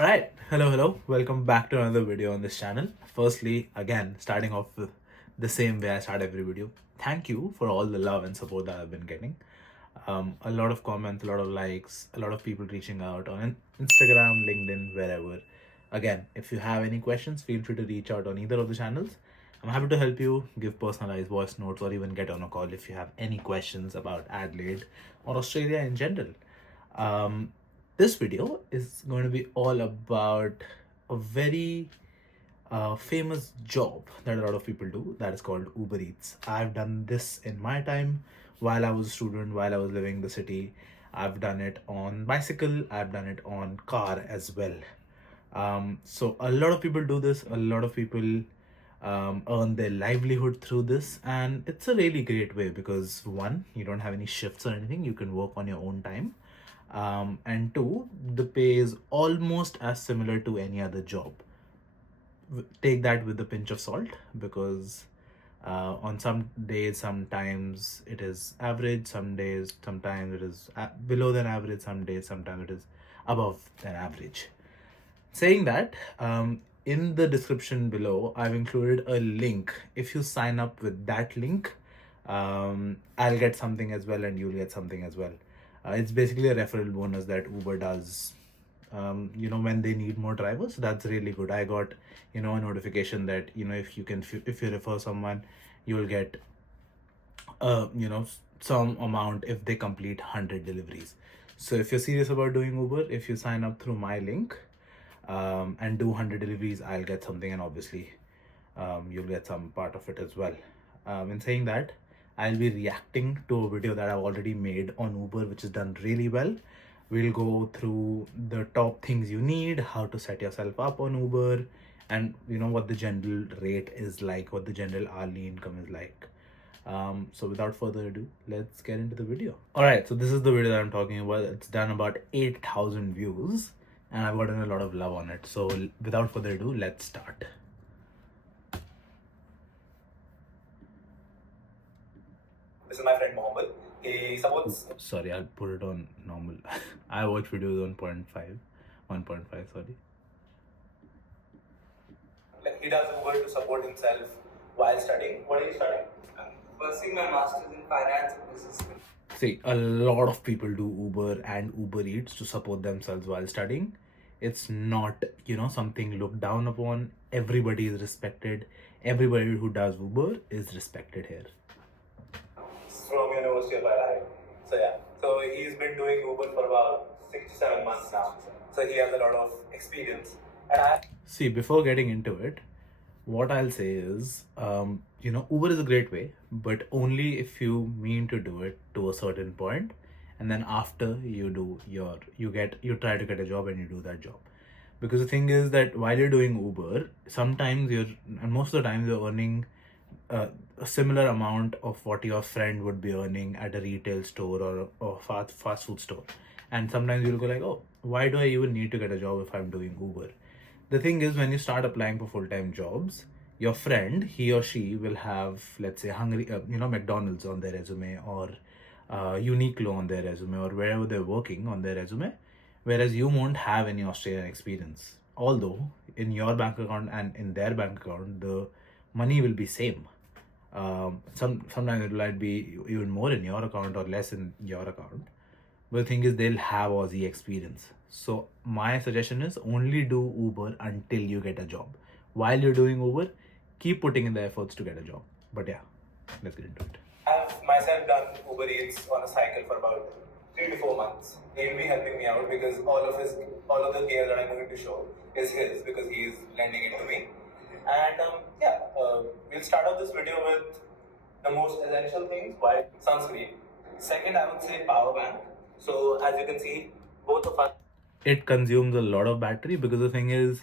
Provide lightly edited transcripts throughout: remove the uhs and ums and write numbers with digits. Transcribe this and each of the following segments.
Alright, hello, welcome back to another video on this channel. Firstly, again, starting off with the same way I start every video. Thank you for all the love and support that I've been getting. A lot of comments, a lot of likes, a lot of people reaching out on Instagram, LinkedIn, wherever. Again, if you have any questions, feel free to reach out on either of the channels. I'm happy to help you, give personalized voice notes, or even get on a call if you have any questions about Adelaide or Australia in general. Um, this video is going to be all about a very famous job that a lot of people do, that is called Uber Eats. I've done this in my time while I was a student, while I was living in the city. I've done it on bicycle, I've done it on car as well. So a lot of people do this, a lot of people earn their livelihood through this, and it's a really great way because one, you don't have any shifts or anything, you can work on your own time, and two, the pay is almost as similar to any other job. Take that with a pinch of salt because on some days sometimes it is average, some days sometimes it is below than average, some days sometimes it is above than average. Saying that, in the description below I've included a link. If you sign up with that link, I'll get something as well and you'll get something as well. It's basically a referral bonus that Uber does, when they need more drivers. That's really good. I got, a notification that, if you refer someone, you'll get, some amount if they complete 100 deliveries. So if you're serious about doing Uber, if you sign up through my link, and do 100 deliveries, I'll get something, and obviously you'll get some part of it as well. In saying that, I'll be reacting to a video that I've already made on Uber, which is done really well. We'll go through the top things you need, how to set yourself up on Uber, and what the general rate is like, what the general hourly income is like. So without further ado, let's get into the video. All right, so this is the video that I'm talking about. It's done about 8,000 views and I've gotten a lot of love on it. So without further ado, let's start. This is my friend Mohammed. He supports. Sorry, I'll put it on normal. I watch videos on 1.5, sorry. Like, he does Uber to support himself while studying. What are you studying? I'm pursuing my master's in finance and business. See, a lot of people do Uber and Uber Eats to support themselves while studying. It's not, something looked down upon. Everybody is respected. Everybody who does Uber is respected here. From University of Adelaide. So yeah. So he's been doing Uber for about 6 to 7 months now. So he has a lot of experience. And See, before getting into it, what I'll say is, Uber is a great way, but only if you mean to do it to a certain point, and then after you do you try to get a job and you do that job. Because the thing is that while you're doing Uber, sometimes and most of the time you're earning a similar amount of what your friend would be earning at a retail store or fast food store. And sometimes you'll go like, oh, why do I even need to get a job if I'm doing Uber? The thing is, when you start applying for full-time jobs, your friend, he or she will have, let's say, McDonald's on their resume, or Uniqlo on their resume, or wherever they're working on their resume, whereas you won't have any Australian experience. Although in your bank account and in their bank account, the money will be same. Sometimes it might be even more in your account or less in your account. But the thing is, they'll have Aussie experience. So my suggestion is only do Uber until you get a job. While you're doing Uber, keep putting in the efforts to get a job. But yeah, let's get into it. I've myself done Uber Eats on a cycle for about 3 to 4 months. He'll be helping me out because all of the gear that I'm going to show is his because he is lending it to me. And we'll start off this video with the most essential things. Why? Sunscreen. Second, I would say power bank. So as you can see, both of us. It consumes a lot of battery because the thing is,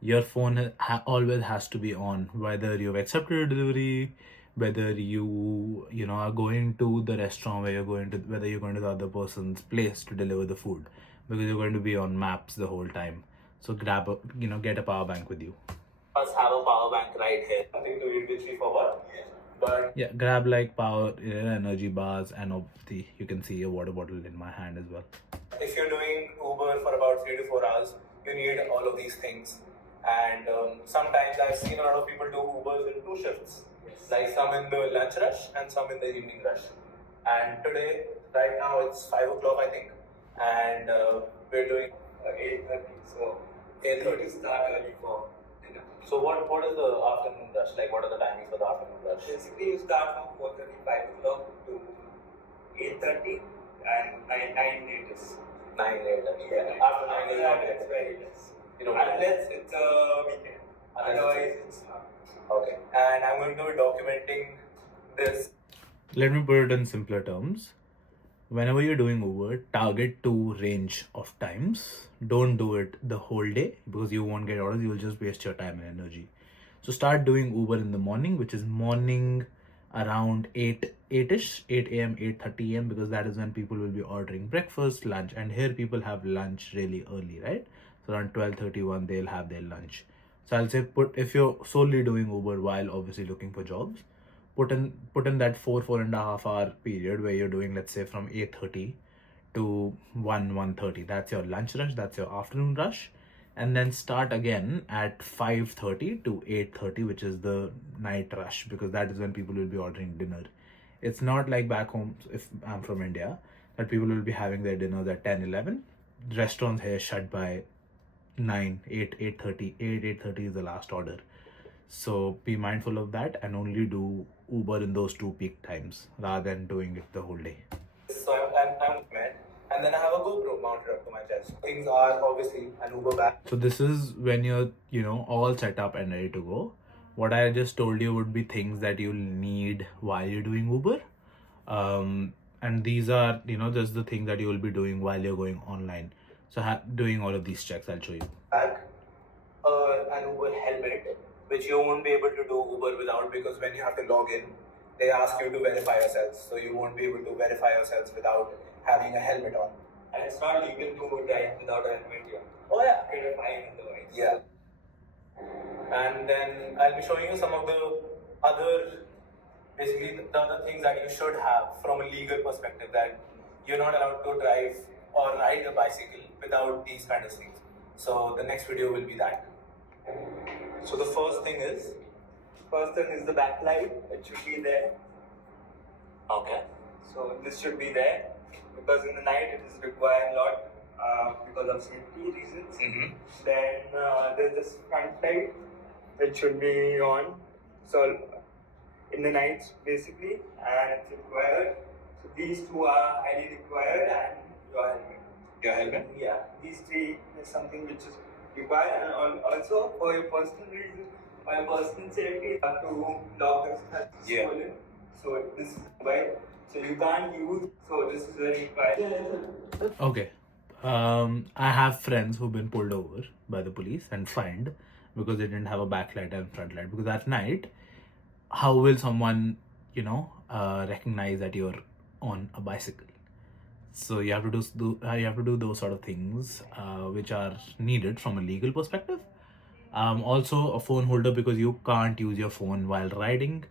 your phone always has to be on, whether you've accepted a delivery, whether you are going to the restaurant, whether you're going to the other person's place to deliver the food, because you're going to be on maps the whole time. So get a power bank with you. Us have a power bank right here. Something to eat which we forgot. But yeah, grab like power energy bars, and obviously you can see a water bottle in my hand as well. If you're doing Uber for about 3 to 4 hours, you need all all of these things. And sometimes I've seen a lot of people do Ubers in 2 shifts, like some in the lunch rush and some in the evening rush. And today, right now, it's 5 o'clock, I think, and we're doing 8:30. So 8:30 start early for dinner. So what is the afternoon rush like? What are the timings for the afternoon rush? Basically, you start from 4:30, 5 o'clock to 8:30, and 9 latest. 9 later. Yeah. After 9 Yeah, it's very less. Unless it's a weekend. Otherwise, it's not. Okay. And I'm going to be documenting this. Let me put it in simpler terms. Whenever you're doing Uber, target 2 range of times. Don't do it the whole day because you won't get orders. You will just waste your time and energy. So start doing Uber in the morning, which is morning around 8-ish, 8 a.m., 8:30 a.m. because that is when people will be ordering breakfast, lunch. And here people have lunch really early, right? So around 12:31 they'll have their lunch. So I'll say if you're solely doing Uber while obviously looking for jobs, put in that 4.5 hour period where you're doing, let's say, from 8:30 to 1:30. That's your lunch rush, that's your afternoon rush. And then start again at 5:30 to 8:30, which is the night rush, because that is when people will be ordering dinner. It's not like back home, if I'm from India, that people will be having their dinners at 10-11. Restaurants here shut by 9, 8, 8:30. 8:30 is the last order. So be mindful of that and only do Uber in those 2 peak times rather than doing it the whole day. So I'm met, and then I have a GoPro mounted up to my chest. Things are obviously an Uber bag. So this is when you're, all set up and ready to go. What I just told you would be things that you'll need while you're doing Uber. And these are, just the things that you will be doing while you're going online. So doing all of these checks, I'll show you. Bag, an Uber helmet, which you won't be able to do Uber without, because when you have to log in, they ask you to verify yourselves. So you won't be able to verify yourselves without having a helmet on. And it's not legal to drive without a helmet here. Oh yeah. Get a fine otherwise. Yeah. And then I'll be showing you some of the other, basically the other things that you should have from a legal perspective, that you're not allowed to drive or ride a bicycle without these kind of things. So the next video will be that. So the first thing is the backlight. It should be there. Okay. So this should be there because in the night it is required a lot because of safety reasons. Mm-hmm. Then there's this front light. It should be on. So in the nights basically, and it's required. So these 2 are highly required, and your helmet. Your helmet? Yeah. These 3 is something which is required, and also for your personal reasons, for your personal safety, you have to lock the stolen. So this is why. So you can't use. So this is very required. Okay. I have friends who've been pulled over by the police and fined because they didn't have a backlight and front light. Because at night, how will someone, recognize that you're on a bicycle? So you have to do those sort of things, which are needed from a legal perspective. Also a phone holder, because you can't use your phone while riding.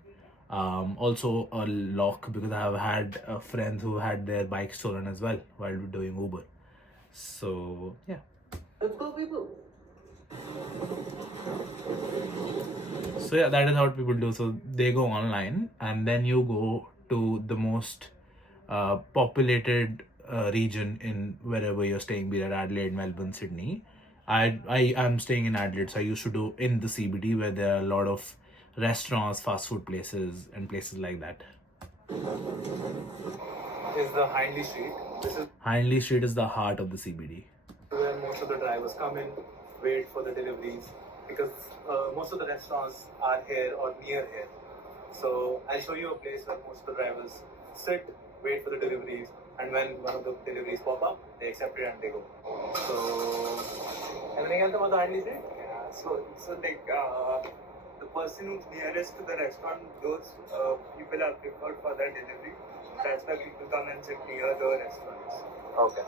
Also a lock, because I have had friends who had their bike stolen as well while doing Uber. So yeah. Let's go, people. So yeah, that is how people do. So they go online, and then you go to the most populated region in wherever you're staying, be it Adelaide, Melbourne, Sydney. I am staying in Adelaide, so I used to do in the CBD, where there are a lot of restaurants, fast food places, and places like that. Is the Hindley Street. This is Hindley Street is the heart of the CBD. where most of the drivers come in, wait for the deliveries, because most of the restaurants are here or near here. So I'll show you a place where most of the drivers sit, wait for the deliveries, and when one of the deliveries pop up, they accept it and they go. So anything else about the Hindley Street? Yeah. So like the person who's nearest to the restaurant, those people are preferred for their delivery. That's why people come and sit near the restaurants. Okay.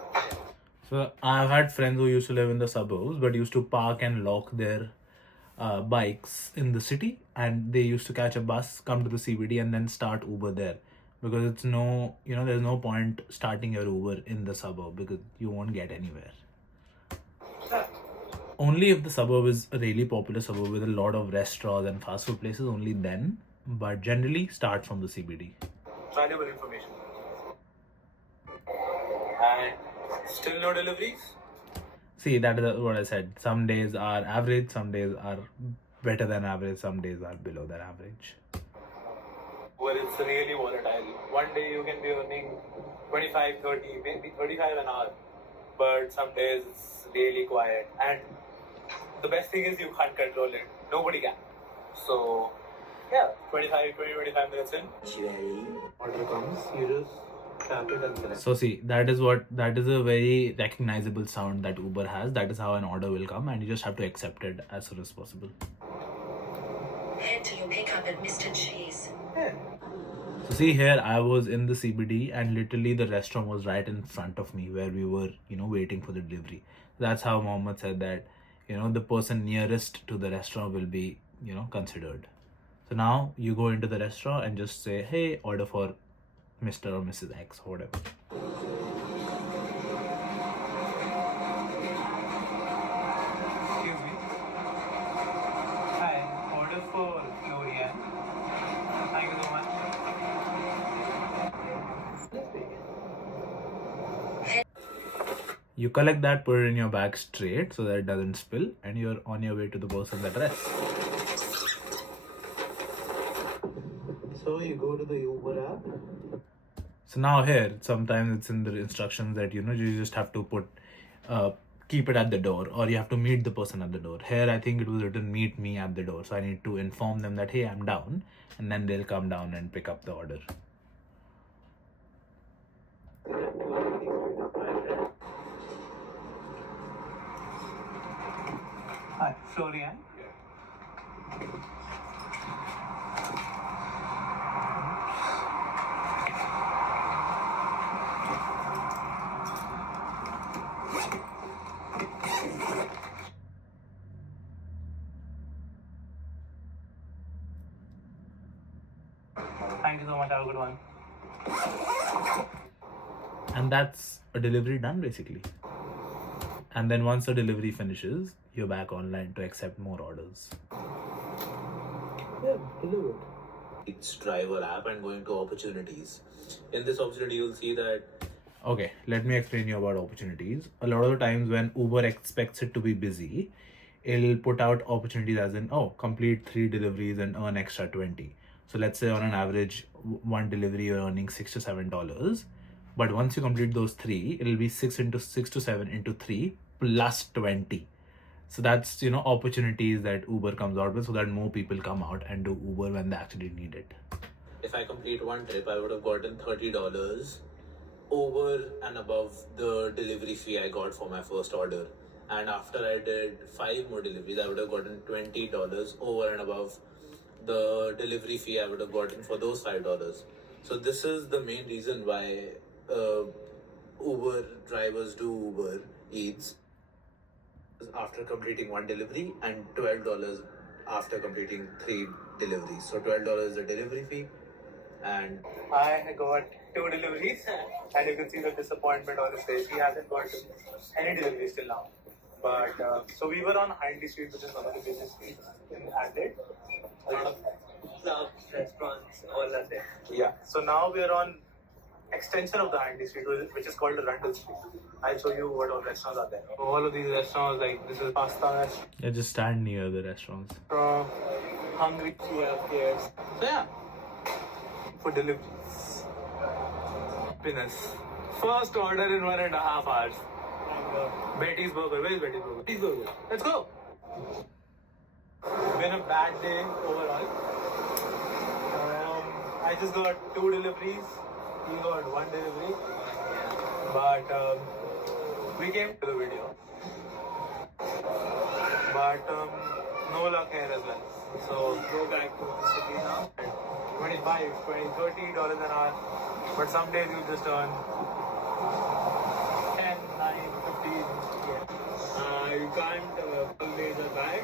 So I've had friends who used to live in the suburbs, but used to park and lock their bikes in the city, and they used to catch a bus, come to the CBD, and then start Uber there, because there's no point starting your Uber in the suburb because you won't get anywhere. Only if the suburb is a really popular suburb with a lot of restaurants and fast food places, only then. But generally, start from the CBD. Valuable information. And still no deliveries? See, that is what I said. Some days are average, some days are better than average, some days are below than average. Well, it's really volatile. One day you can be earning 25, 30, maybe 35 an hour. But some days it's really quiet. And the best thing is you can't control it. Nobody can. So, yeah, 25 minutes in. Order comes, you just tap it and select. So see, that is a very recognizable sound that Uber has. That is how an order will come, and you just have to accept it as soon as possible. Head to your pickup at Mr. Cheese. Yeah. So see here, I was in the CBD and literally the restaurant was right in front of me where we were, waiting for the delivery. That's how Mohammed said that, the person nearest to the restaurant will be, considered. So now you go into the restaurant and just say, hey, order for Mr. or Mrs. X or whatever. Excuse me. Hi, order for Florian. Thank you so much. You collect that, put it in your bag straight so that it doesn't spill, and you're on your way to the person's address. So you go to the Uber app. So now here, sometimes it's in the instructions that, you just have to put, keep it at the door, or you have to meet the person at the door. Here, I think it was written, meet me at the door. So I need to inform them that, hey, I'm down, and then they'll come down and pick up the order. Hi, Florian. Thank you so much. Have a good one. And that's a delivery done basically. And then once the delivery finishes, you're back online to accept more orders. Yeah, delivered. It's driver app and going to opportunities. In this opportunity, you'll see that. Okay, let me explain you about opportunities. A lot of the times when Uber expects it to be busy, it'll put out opportunities as in, complete 3 deliveries and earn extra 20. So let's say on an average, one delivery you're earning $6 to $7. But once you complete those 3, it'll be 6 to 7 into 3 plus 20. So that's, opportunities that Uber comes out with so that more people come out and do Uber when they actually need it. If I complete one trip, I would have gotten $30 over and above the delivery fee I got for my first order. And after I did 5 more deliveries, I would have gotten $20 over and above the delivery fee I would have gotten for those $5. So this is the main reason why Uber drivers do Uber Eats after completing 1 delivery and $12 after completing 3 deliveries. So $12 is the delivery fee, and I got 2 deliveries, and you can see the disappointment on his face. He hasn't got any deliveries till now. But so we were on Hindy Street, which is one of the busiest streets in Adelaide. A lot of Clubs, restaurants, all are there. yeah. So now we are on extension of the Hindy Street, which is called the Rundle Street. I'll show you what all restaurants are there. So all of these restaurants, like this is pasta restaurant, yeah, just stand near the restaurants. Hungry KFC. So yeah, for deliveries. Happiness. First order in 1.5 hours. Betty's Burger. Where is Betty's Burger? Betty's Burger. Let's go. Been a bad day overall. I just got 2 deliveries. He got 1 delivery. But we came to the video. But no luck here as well. So go back to the city now. 25, 20, $30 an hour. But some days you just earn 10, 9, 15. Yeah. You can't pay the bag.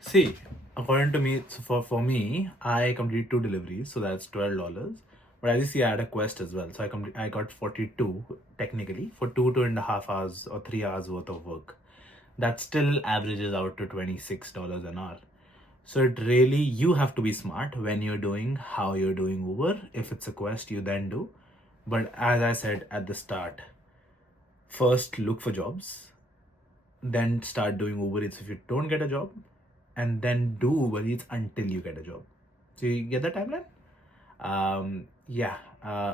See, according to me, so for me, I complete 2 deliveries, so that's $12. But as you see, I had a quest as well. So I got 42 technically for 2.5 hours or 3 hours worth of work. That still averages out to $26 an hour. So it really, you have to be smart when you're doing how you're doing Uber. If it's a quest, you then do. But as I said at the start, first look for jobs, then start doing Uber Eats if you don't get a job, and then do Uber Eats until you get a job. So you get the timeline? Yeah.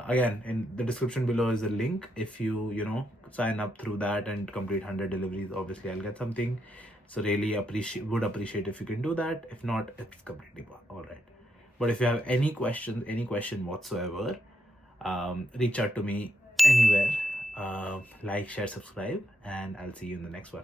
Again, in the description below is a link. If you sign up through that and complete 100 deliveries, obviously I'll get something. So really would appreciate if you can do that. If not, it's completely all right. But if you have any question whatsoever, reach out to me anywhere. Like, share, subscribe, and I'll see you in the next one.